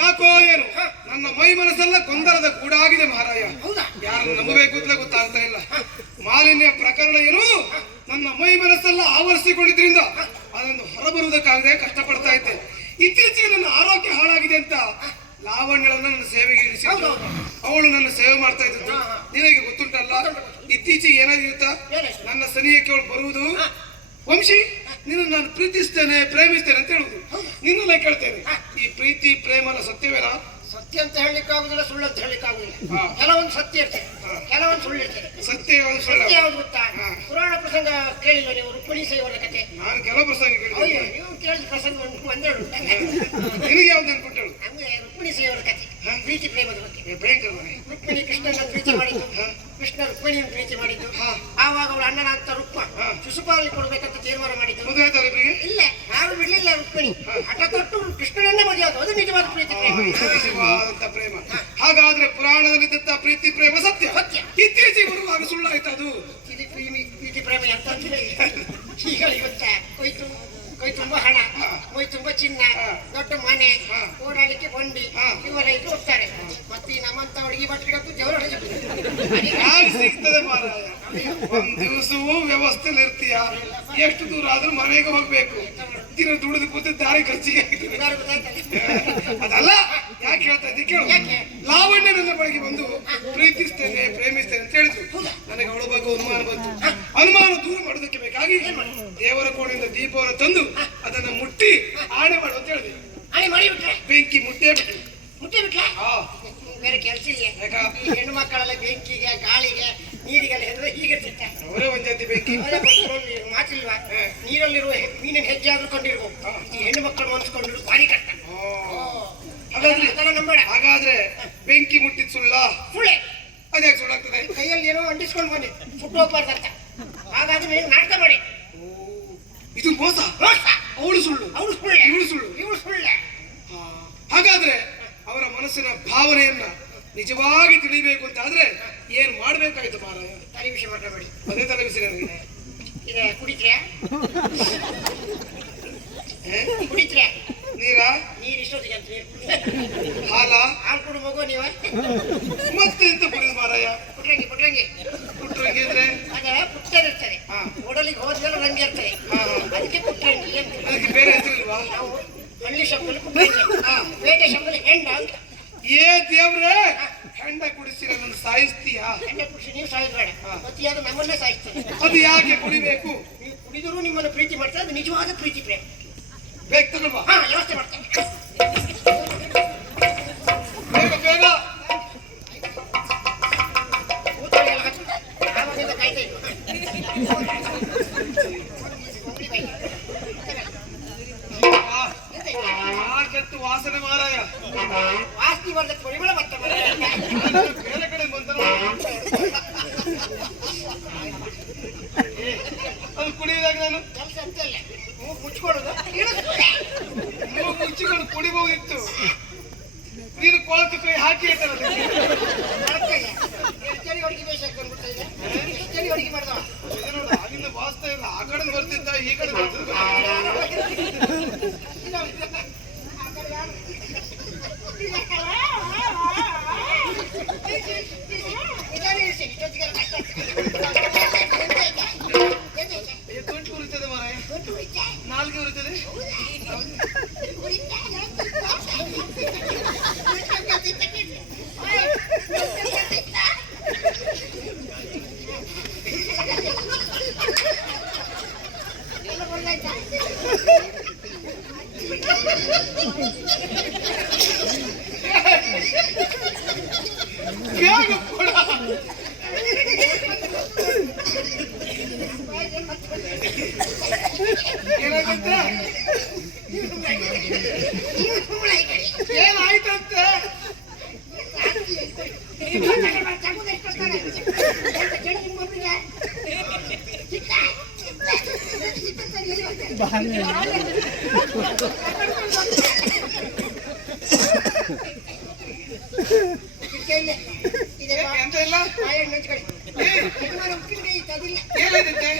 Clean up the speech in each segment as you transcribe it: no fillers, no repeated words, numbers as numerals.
ಯಾಕೋ ಏನು ನನ್ನ ಮೈ ಮನಸ್ಸೆಲ್ಲ ಗೊಂದಲದ ಗೂಡಾಗಿದೆ ಮಹಾರಾಯ. ಯಾರನ್ನು ನಂಬಬೇಕು ಅಂತ ಗೊತ್ತಾಗ್ತಾ ಇಲ್ಲ. ಮಾಲಿನ್ಯ ಪ್ರಕರಣ ಏನು ನನ್ನ ಮೈ ಮನಸ್ಸೆಲ್ಲ ಆವರಿಸಿಕೊಂಡಿದ್ರಿಂದ ಅದನ್ನು ಹೊರಬರುವುದಕ್ಕಾಗದೆ ಕಷ್ಟಪಡ್ತಾ ಇದ್ದೆ. ಇತ್ತೀಚೆಗೆ ನನ್ನ ಆರೋಗ್ಯ ಹಾಳಾಗಿದೆ ಅಂತ ಲಾವಣ್ಯಳನ್ನು ನನ್ನ ಸೇವೆಗೆ ಇರಿಸಿ ಅವಳು ನನ್ನ ಸೇವೆ ಮಾಡ್ತಾ ಇದ್ದದ್ದು ನಿನಗೆ ಗೊತ್ತುಂಟಲ್ಲ. ಇತ್ತೀಚೆಗೆ ಏನಾಗಿರುತ್ತಾ ನನ್ನ ಸನಿಯಕ್ಕೆ ಅವಳು ಬರುವುದು, ವಂಶಿ ನಿನ್ನ ನಾನು ಪ್ರೀತಿಸ್ತೇನೆ ಪ್ರೇಮಿಸ್ತೇನೆ ಅಂತ ಹೇಳುದು. ನಿನ್ನಲ್ಲ ಕೇಳ್ತೇನೆ, ಈ ಪ್ರೀತಿ ಪ್ರೇಮನ ಸತ್ಯವೇನಾ? ಸತ್ಯ ಅಂತ ಹೇಳಲಿಕ್ಕಾಗುದಿಲ್ಲ, ಸುಳ್ಳು ಅಂತ ಹೇಳಲಿಕ್ಕಾಗುದಿಲ್ಲ. ಕೆಲವೊಂದು ಸತ್ಯ ಇರ್ತದೆ, ಕೆಲವೊಂದು ಸುಳ್ಳು ಇರ್ತದೆ. ಸತ್ಯ ಯಾವ್ದು ಗೊತ್ತಾ? ಪುರಾಣ ಪ್ರಸಂಗ ಕೇಳಿಲ್ಲ ನೀವು? ರುಕ್ಮಿಣಿ ಸೇವರ ಕತೆ ನಾನು ಕೆಲವು ಪ್ರಸಂಗ ಕೇಳಿದ್ದೆ. ನೀವು ಕೇಳಿದ ಪ್ರಸಂಗ ಒಂದೆರಡು ನಿನಗೆ ಯಾವ್ದು ಅನ್ಕೊಟ್ಟಳು? ನಮ್ಗೆ ರುಕ್ಮಿಣಿ ಸೇವರ ಕತೆ, ಪ್ರೀತಿ ಪ್ರೇಮದ ಬಗ್ಗೆ. ರುಕ್ಮಿಣಿ ಕೃಷ್ಣನ ಪ್ರೀತಿ ಮಾಡಿದ್ದು, ಕೃಷ್ಣ ರುಕ್ಮಿಣಿಯನ್ನು ಪ್ರೀತಿ ಮಾಡಿದ್ದು. ಆವಾಗ ಅವಳ ಅಣ್ಣನ ಅಂತ ರುಕ್ಮ ಶಿಶುಪಾಲನೆ ಕೊಡ್ಬೇಕಂತ ತೀರ್ಮಾನ ಮಾಡಿದ್ದು. ಇಲ್ಲ, ಯಾರು ಬಿಡ್ಲಿಲ್ಲ. ರುಕ್ಮಿಣಿ ಹಠ ತೊಟ್ಟು ಕೃಷ್ಣನನ್ನೇ ಮದುವೆ ಆದ. ಅದು ನಿಜವಾದ ಪ್ರೀತಿ ಪ್ರೇಮ. ಹಾಗಾದ್ರೆ ಪುರಾಣದಲ್ಲಿದ್ದ ಪ್ರೀತಿ ಪ್ರೇಮ ಸತ್ಯ. ಸತ್ಯ. ಇತ್ತೀಚೆಗೆ ಬರುವಾಗ ಸುಳ್ಳಾಯ್ತು ಅದು. ಪ್ರೀತಿ ಪ್ರೇಮ ಎಂತ ಈಗ ಇವತ್ತ ಕೈ ತುಂಬಾ ಹಣ, ಮೈ ತುಂಬಾ ಚಿನ್ನ, ದೊಡ್ಡ ಮನೆ, ಓಡಾಡಲಿಕ್ಕೆ ಬಂಡಿ, ಇವರ ಇದು ಹೋಗ್ತಾರೆ. ಮತ್ತೆ ನಮ್ಮಂತ ಹುಡುಗಿ ಭಟ್ರಿಗಂತೂ ಜವರ ಸಿಗ್ತದೆ ಮಾರಾಯ. ಒಂದ್ ದಿವಸವೂ ವ್ಯವಸ್ಥೆಲಿ ಇರ್ತೀಯ, ಎಷ್ಟು ದೂರ ಆದ್ರೂ ಮನೆಗೆ ಹೋಗ್ಬೇಕು. ದಿನ ದುಡಿದು ಕೂತು ದಾರಿ ಖರ್ಚಿಗೆ ಅದಲ್ಲ. ಯಾಕೆ ಹೇಳ್ತಾ ಇದ್ದೆ ಕೇಳು. ಲಾವಣ್ಯ ನನ್ನ ಬಳಿಗೆ ಬಂದು ಪ್ರೀತಿಸ್ತೇನೆ ಪ್ರೇಮಿಸ್ತೇನೆ ಅಂತ ಹೇಳಿದ್ರು. ನನಗೆ ಅವಳ ಬಗ್ಗೆ ಅನುಮಾನ ಬಂತು. ಅನುಮಾನ ದೂರ ಮಾಡೋದಕ್ಕೆ ಬೇಕಾಗಿ ದೇವರ ಕೋಣೆಯಿಂದ ದೀಪವನ್ನು ತಂದು ಅದನ್ನ ಮುಟ್ಟಿ ಆಣೆ ಮಾಡು ಅಂತ ಹೇಳಿದೆ. ಬೆಂಕಿ ಮುಟ್ಟೇ ಬಿಟ್ಟು ಬೇರೆ ಕೆಲಸ ಇಲ್ಲ. ಈ ಹೆಣ್ಣು ಮಕ್ಕಳೆಲ್ಲ ಬೆಂಕಿಗೆ, ಗಾಳಿಗೆ, ನೀರಿಗೆಲ್ಲ ಹೆದ್ರೆ ಹೀಗೆ ಅವರೇ ಒಂದ್ ಜಾತಿ ಬೆಂಕಿ ಮಾತಿಲ್ವಾ? ನೀರಲ್ಲಿರುವ ಮೀನಿನ ಹೆಜ್ಜೆ ಆದ್ರೂ ಕೊಂಡಿರ್ಬೋದು. ಈ ಹೆಣ್ಣು ಮಕ್ಕಳು ಮನ್ಸ್ಕೊಂಡಿರು ಭಾರಿ ಕಷ್ಟ. ಹಾಗಾದ್ರೆ ಬೆಂಕಿ ಮುಟ್ಟಿದ್ ಸುಳ್ಳೆ? ಅದ್ಯಾಕೆ ಸುಳ್ಳಾಗ್ತದೆ? ಕೈಯಲ್ಲಿ ಏನೋ ಅಂಟಿಸ್ಕೊಂಡು ಬಂದಿತ್ತು, ಸುಟ್ಟು ಹೋಗ್ಬಾರ್ದು ಅಂತ. ಹಾಗಾದ್ರೆ ನೀನು ನಾಟಕ ಮಾಡಿ. ಇದು ಮೋಸ. ಅವಳು ಸುಳ್ಳು, ಇವಳು ಸುಳ್ಳೆ. ಹಾಗಾದ್ರೆ ಅವರ ಮನಸ್ಸಿನ ಭಾವನೆಯನ್ನ ನಿಜವಾಗಿ ತಿಳಿಬೇಕು ಅಂತ ಆದ್ರೆ ಏನ್ ಮಾಡ್ಬೇಕಾಯ್ತು ಮಾರಾಯ? ತಲೆ ವಿಷಯ ಮಾತಾಡಿ. ಅದೇ ತಲೆ ವಿಷಯ ನನಗೆ. ಇದೆ ಕುಡಿತ್ರ್ಯಾ? ನೀರಾ? ನೀರು ಇಷ್ಟೊತ್ತಿಗೆ ಅಂತ ಹಾಲು ಕೊಡು ಮಗು ನೀವ. ಮತ್ತೆ ಎಂತ ಕುಡಿದು ಮಾರಾಯ? ಪುಟ್ರಂಗಿ ಅಂದ್ರೆ ಅದ ಪುಟ್ಟರಿರ್ತದೆ, ಓಡಲಿಗೆ ಹೋದ್ಮೇಲೆ ರಂಗಿ ಇರ್ತದೆ, ಅದಕ್ಕೆ ಪುಟ್ರಂಗಿ. ಅದಕ್ಕೆ ಬೇರೆ ಹೆಸರಿಲ್ವಾ? ನಾವು ಹಳ್ಳಿ ಶಬ್ದಲ್ಲಿ ಪುಟ್ರಂಗಿ, ಬೇಟೆ ಶಬ್ದಲ್ಲಿ ಹೆಂಡ ಅಂತ. ಏ ದೇವ್ರೆ, ಹೆಂಡ ಕುಡಿಸಿರ ನನ್ನ ಸಾಯಿಸ್ತೀಯಾ? ಹೆಂಡ ಕುಡಿಸಿ ನೀವು ಸಾಯಿಸ್ಬೇಡ, ಮತ್ತಿಯಾದ ನಮ್ಮನ್ನೇ ಸಾಯಿಸ್ತದೆ. ಅದು ಯಾಕೆ ಕುಡಿಬೇಕು? ನೀವು ಕುಡಿದರೂ ನಿಮ್ಮನ್ನು ಪ್ರೀತಿ ಮಾಡ್ತಾರೆ, ಅದು ನಿಜವಾದ ಪ್ರೀತಿ ಪ್ರೇಮ. ಬೇಗ ತಗೊಳ್ಬಾ. ವ್ಯವಸ್ಥೆ ಮಾಡ್ತೇನೆ. ಬೇಗ ಕೆಟ್ಟು ವಾಸನೆ ಮಾರಾಯ. ವಾಸನೆ ಬಂದ ಪರಿಮಳ ಮತ್ತೆ ಬೇರೆ ಕಡೆ ಬಂದ ಅದು ಕುಡಿಯುವಾಗ ನಾನು ಕೆಲಸ ಅಂತಲ್ಲ, ಮೂಗು ಮುಚ್ಕೊಳ್ಳೋದು. ಮೂಗು ಮುಚ್ಚಿಕೊಂಡು ಕುಡಿಬಹುದಿತ್ತು. ನೀನು ಕೊಳಕು ಕೈ ಹಾಕಿ ಎಷ್ಟು ಅಡಿಗೆ ಬೇಸಾಗ್ತಂದ್ಬಿಡ್ತಾ ಇದೆ. ಎಷ್ಟು ಅಡಿಗೆ ಮಾಡಿದವ ಆಗಿಂದ ವಾಸ್ತಾ ಇಲ್ಲ. ಆ ಕಡೆ ಬರ್ತಿದ್ದ, ಈ ಕಡೆ ಬರ್ತಿದ್ದ. ಗಂಟು ಉರಿತದೆ ಮಾರಾಯ, ನಾಲ್ಗೆ ಉರಿತದೆ. ಏನಾಯ್ತಂತೆ? ಎಂತ ಇಲ್ಲ ಏನಾಯ್ತಂತೆ?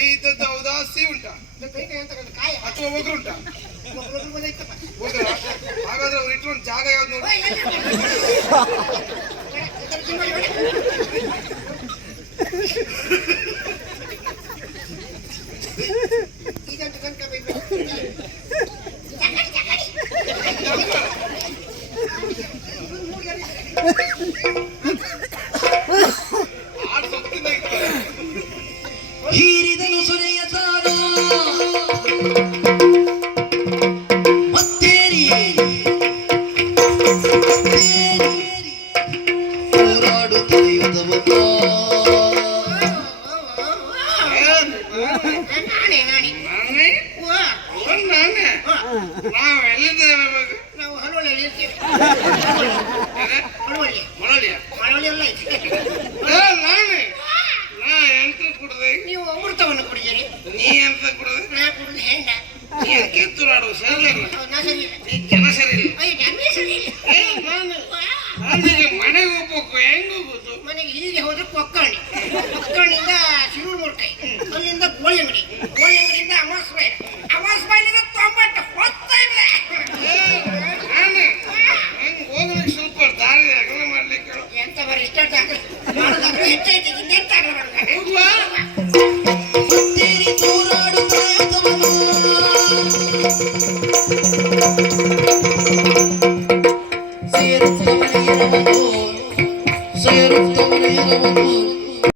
ಕೈ ಇದ್ದದ್ದು ಔದಾಸಿ ಉಂಟಾ ಕೈ ಅಂತ ಕಾಯ ಅಥವಾ ಒಗ್ರುಂಟಾ? ಒಬ್ರು ಬಂದೈತಪ್ಪ. ಹೋದ್ರ ಹಾಗಾದ್ರೆ ಅವ್ರು ಇಟ್ಕೊಂಡು ಜಾಗ ಯಾವ್ದು ನೋಡಿ. ಇದಂತ ಕನಕ ಬೇಕು. ಆಡ್ ಸೊತ್ತಿಂದ ಹೀರಿದನು ಸೊನೆಯ ತಾನ ಮತ್ತೇರಿ ಹೋರಾಡುತ್ತದೆ ಯುದ್ಧವನ್ನ. ನಾವೆಲ್ಲಿದ್ದೇವೆ? ನಾವು ಹಲವಳ್ಳಿಯಲ್ಲಿ ಇರ್ತೇವೆ. ಹಲವಳ್ಳಿ ಮೊಳಲಿಯ ಹಲವಳ್ಳಿ ಎಲ್ಲ ಐತಿ. ನಾನೇ ನಾ ಎಂತ ಕುಡ್ದೆ? ನೀವು ಅಮೃತವನ್ನು ಕುಡಿದಿರಿ, ನೀ ಎಂತ ಕುಡ್ದೆ? ನಾ ಕುಡಿದು ಹೆಂಡ. ನೀ ಕಿತ್ತುರಾಡು ಸರಿ ಇಲ್ಲ. ನಾ ಸರಿ ಇಲ್ಲ. ನೀ ಜನ ಸರಿ ಇಲ್ಲ. ಅಯ್ಯ ನಮ್ಗೆ ಸರಿ ಇಲ್ಲ. ನನಗೆ ಮನೆಗೆ ಹೋಗ್ಬೇಕು, ಹೆಂಗ್ ಹೋಗುದು? ಮನೆಗೆ ಹೀಗೆ ಹೋದ್ರೆ ಕೊಕ್ಕರ್ಣಿ, ಕೊಕ್ಕರ್ಣಿಯಿಂದ ಶಿರೂರು ಮೂರ್ಕೈ, ಅಲ್ಲಿಂದ ಗೋಳಿ ಅಂಗಡಿ, ಗೋಳಿ ಅಂಗಡಿಯಿಂದ ಅಮಾಸ್ ಬಾಯಿ, ಅಮಾಸ್ ಬಾಯಿಲಿಂದ ತೊಂಬಟ್ಟು ಹೊತ್ತ ಇಲ್ಲ. ನಾನು ಹೆಂಗ್ ಹೋಗ್ಲಿಕ್ಕೆ ಸ್ವಲ್ಪ ದಾರಿ ಅಗಲ ಮಾಡ್ಲಿಕ್ಕೆ ಹೇಳು. ಎಂತ ಬರೀ ಇಷ್ಟ ಮಾಡೋದಾದ್ರೂ ಹೆಚ್ಚೈತಿ, ಇನ್ನೆಂತ ಆಗಲ್ಲ ಮಾಡೋದು. ಹೋಗ್ವಾ? ಮತ್ತೇರಿ ಹೋರಾಡುತ್ತದೆ ಯುದ್ಧವನ್ನ. ಸೇರುತ್ತವನೇ ಇರುವುದು, ಸೇರುತ್ತವನೇ ಇರುವುದು.